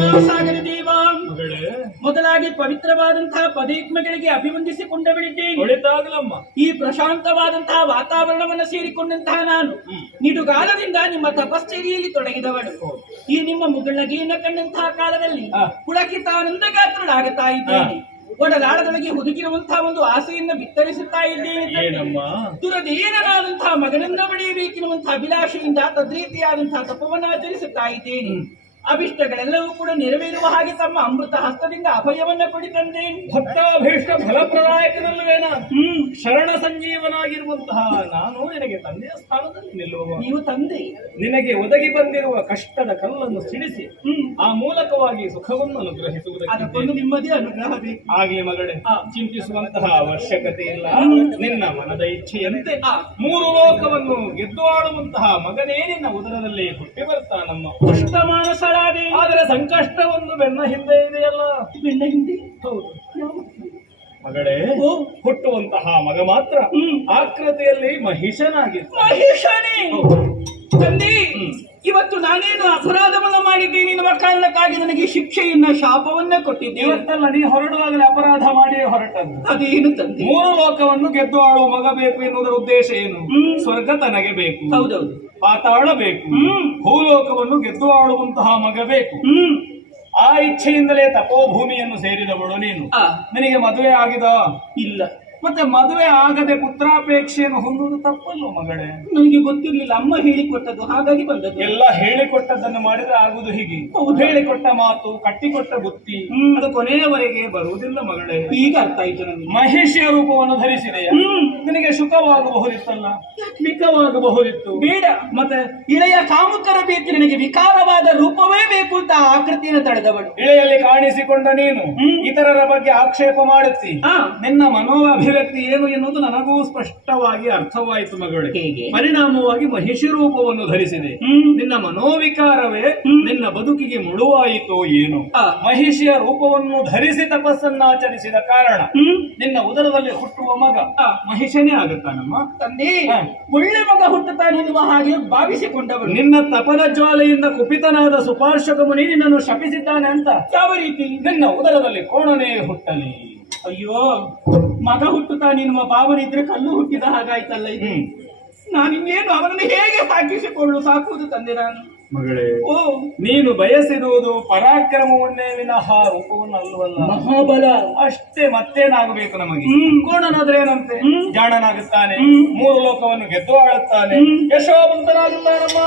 ಕರುಣಾಸಾಗರ ದೇವ. ಮೊದಲಾಗಿ ಪವಿತ್ರವಾದಂತಹ ಪದೇತ್ಮಗಳಿಗೆ ಅಭಿವಂದಿಸಿಕೊಂಡ ಬಿಡಿದ್ದೇನೆ ಈ ಪ್ರಶಾಂತವಾದಂತಹ ವಾತಾವರಣವನ್ನು ಸೇರಿಕೊಂಡಂತಹ ನಾನು. ನಿಡುಗಾಲದಿಂದ ನಿಮ್ಮ ತಪಶ್ಚರ್ಯಲ್ಲಿ ತೊಡಗಿದವಳು. ಈ ನಿಮ್ಮ ಮುಗಳಗಿಯನ್ನು ಕಂಡಂತಹ ಕಾಲದಲ್ಲಿ. ಪುಳಕಿತಾನಂದ ಗಾತ್ರಳಾಗುತ್ತಾ ಇದ್ದೇನೆ. ಒಡಲಾಡದೊಳಗೆ ಹುದುಗಿರುವಂತಹ ಒಂದು ಆಸೆಯನ್ನು ಬಿತ್ತರಿಸುತ್ತಾ ಇದ್ದೇನೆ ದುರದೇನಾದಂತಹ ಮಗನನ್ನ ಪಡೆಯಬೇಕೆನ್ನುವಂತಹ ಅಭಿಲಾಷೆಯಿಂದ ತದ್ರೀತಿಯಾದಂತಹ ತಪವನ್ನು ಆಚರಿಸುತ್ತಾ ಇದ್ದೇನೆ. ಅಭಿಷ್ಟಗಳೆಲ್ಲವೂ ಕೂಡ ನೆರವೇರುವ ಹಾಗೆ ತಮ್ಮ ಅಮೃತ ಹಸ್ತದಿಂದ ಅಭಯವನ್ನ ಕೊಡಿ ತಂದೆ. ಭಕ್ತಾಭೀಷ್ಟ ಫಲಪ್ರದಾಯಕನಲ್ಲವೇನ? ಹ್ಮ್. ಶರಣ ಸಂಜೀವನಾಗಿರುವಂತಹ ನಾನು ನಿನಗೆ ತಂದೆಯ ಸ್ಥಾನದಲ್ಲಿ ನಿಲ್ಲುವ ನೀವು ತಂದೆ. ನಿನಗೆ ಒದಗಿ ಬಂದಿರುವ ಕಷ್ಟದ ಕಲ್ಲನ್ನು ಸಿಡಿಸಿ ಹ್ಮ್. ಆ ಮೂಲಕವಾಗಿ ಸುಖವನ್ನು ಅನುಗ್ರಹಿಸುವುದಕ್ಕೆ ಅದಕ್ಕೊಂದು ನಿಮ್ಮದೇ ಅನುಗ್ರಹ ಆಗ್ಲಿ ಮಗಳೇ. ಚಿಂತಿಸುವಂತಹ ಅವಶ್ಯಕತೆ ಇಲ್ಲ. ನಿನ್ನ ಮನದ ಇಚ್ಛೆಯಂತೆ. ಮೂರು ಲೋಕವನ್ನು ಗೆದ್ದು ಆಡುವಂತಹ ಮಗನೇ ನಿನ್ನ ಉದರದಲ್ಲಿ ಹುಟ್ಟಿ ಬರ್ತಾನಮ್ಮ. ಕಷ್ಟ ಮಾನಸರಾದೆ ಆದರೆ ಸಂಕಷ್ಟವನ್ನು ಬೆನ್ನ ಹಿಂದೆ ಇದೆಯಲ್ಲ. ಬೆನ್ನ ಹಿಂದೆ? ಹೌದು. ಮಗಳೇ ಹುಟ್ಟುವಂತಹ ಮಗ ಮಾತ್ರ. ಆಕೃತಿಯಲ್ಲಿ ಮಹಿಷನಾಗಿದ್ದ ಮಹಿಷನೇ! ತಂದೆ ಇವತ್ತು ನಾನೇನು ಅಪರಾಧವನ್ನ ಮಾಡಿದ್ದೀನಿ ನಿನ್ನ ಕಾರಣಕ್ಕಾಗಿ ನನಗೆ ಶಿಕ್ಷೆಯನ್ನ ಶಾಪವನ್ನ ಕೊಟ್ಟಿದ್ದೆ ಇವತ್ತಲ್ಲ ನೀ ಹೊರಡುವಾಗಲೇ ಅಪರಾಧ ಮಾಡಿ ಹೊರಟದ್ದು. ಅದೇನು ತಂದೆ? ಮೂರು ಲೋಕವನ್ನು ಗೆದ್ದು ಆಳುವ ಮಗ ಬೇಕು ಎನ್ನುವುದರ ಉದ್ದೇಶ ಏನು. ಸ್ವರ್ಗ ತನಗೆ ಬೇಕು. ಹೌದೌದು. ಪಾತಾಳ ಬೇಕು. ಹ್ಮ್. ಭೂಲೋಕವನ್ನು ಗೆದ್ದು ಆಳುವಂತಹ ಮಗ ಬೇಕು. ಹ್ಮ್. ಆ ಇಚ್ಛೆಯಿಂದಲೇ ತಪೋಭೂಮಿಯನ್ನು ಸೇರಿದವಳು ನೀನು. ನಿನಗೆ ಮದುವೆ ಆಗಿದ? ಇಲ್ಲ. ಮತ್ತೆ ಮದುವೆ ಆಗದೆ ಪುತ್ರಾಪೇಕ್ಷೆಯನ್ನು ಹೊಂದುವುದು ತಪ್ಪಲ್ಲ ಮಗಳೇ? ನನಗೆ ಗೊತ್ತಿರ್ಲಿಲ್ಲ. ಅಮ್ಮ ಹೇಳಿಕೊಟ್ಟದ್ದು ಹಾಗಾಗಿ ಬಂದದ್ದು. ಎಲ್ಲ ಹೇಳಿಕೊಟ್ಟದ್ದನ್ನು ಮಾಡಿದ್ರೆ ಆಗುವುದು ಹೀಗೆ. ಹೌದು. ಹೇಳಿಕೊಟ್ಟ ಮಾತು ಕಟ್ಟಿಕೊಟ್ಟ ಬುತ್ತಿ ಅದು ಕೊನೆಯವರೆಗೆ ಬರುವುದಿಲ್ಲ ಮಗಳೇ. ಈಗ ಅರ್ಥ ಆಯ್ತು ನನಗೆ. ಮಹಿಷಿಯ ರೂಪವನ್ನು ಧರಿಸಿದೆ ನಿನಗೆ ಸುಖವಾಗಬಹುದಿತ್ತಲ್ಲ? ಮಿಕ್ಕವಾಗಬಹುದಿತ್ತು. ಬೇಡ. ಮತ್ತೆ ಇಳೆಯ ಕಾಮುಕರ ಬೇಕು ನಿನಗೆ ವಿಕಾರವಾದ ರೂಪವೇ ಬೇಕು ಅಂತ ಆಕೃತಿಯನ್ನು ತಡೆದವಳು. ಇಳೆಯಲ್ಲಿ ಕಾಣಿಸಿಕೊಂಡ ನೀನು. ಇತರರ ಬಗ್ಗೆ ಆಕ್ಷೇಪ ಮಾಡುತ್ತಿ. ನಿನ್ನ ನಿನ್ನ ಮನೋಅಭಿವ್ಯಕ್ತಿ ಏನು ಎನ್ನುವುದು ನನಗೂ ಸ್ಪಷ್ಟವಾಗಿ ಅರ್ಥವಾಯಿತು ಮಗಳು. ಪರಿಣಾಮವಾಗಿ ಮಹಿಷಿ ರೂಪವನ್ನು ಧರಿಸಿದೆ. ನಿನ್ನ ಮನೋವಿಕಾರವೇ. ನಿನ್ನ ಬದುಕಿಗೆ ಮುಳುವಾಯಿತು ಏನು. ಮಹಿಷಿಯ ರೂಪವನ್ನು ಧರಿಸಿ ತಪಸ್ಸನ್ನಾಚರಿಸಿದ ಕಾರಣ ನಿನ್ನ ಉದರದಲ್ಲಿ ಹುಟ್ಟುವ ಮಗ. ಮಹಿಷನೇ ಆಗುತ್ತಾನಮ್ಮ? ತಂದೆ. ಒಳ್ಳೆ ಮಗ ಹುಟ್ಟುತ್ತಾನೆನ್ನುವ ಹಾಗೆ ಭಾವಿಸಿಕೊಂಡವರು ನಿನ್ನ ತಪದ ಜ್ವಾಲೆಯಿಂದ ಕುಪಿತನಾದ ಸುಪಾರ್ಶಕ ಮುನಿ ನಿನ್ನನ್ನು ಶಪಿಸಿದ್ದಾನೆ ಅಂತ. ಯಾವ ರೀತಿ? ನಿನ್ನ ಉದರದಲ್ಲಿ ಕೋಣನೇ ಹುಟ್ಟಲಿ. ಅಯ್ಯೋ ಮಗ ಹುಟ್ಟುತ್ತಾನೆ ನಿಮ್ಮ ಭಾವನೆ ಇದ್ರೆ ಕಲ್ಲು ಹುಟ್ಟಿದ ಹಾಗಾಯ್ತಲ್ಲ ಇದು. ನಾನು ನಾನಿನ್ನೇನು ಅವನನ್ನು ಹೇಗೆ ಸಾಕಿಸಿಕೊಳ್ಳು ಸಾಕುವುದು ತಂದೆ ನಾನು. ಮಗಳೇ ಓ. ನೀನು ಬಯಸಿರುವುದು ಪರಾಕ್ರಮವನ್ನೇ ವಿನಃ ರೂಪವನ್ನು ಮಹಾಬಲ. ಅಷ್ಟೇ ಮತ್ತೇನಾಗಬೇಕು ನಮಗೆ. ಕೋಣನಾದ್ರೆ ಏನಂತೆ. ಜಾಣನಾಗುತ್ತಾನೆ. ಮೂರು ಲೋಕವನ್ನು ಗೆದ್ದು ಆಳುತ್ತಾನೆ. ಯಶೋವಂತನಾಗುತ್ತಾನಮ್ಮ.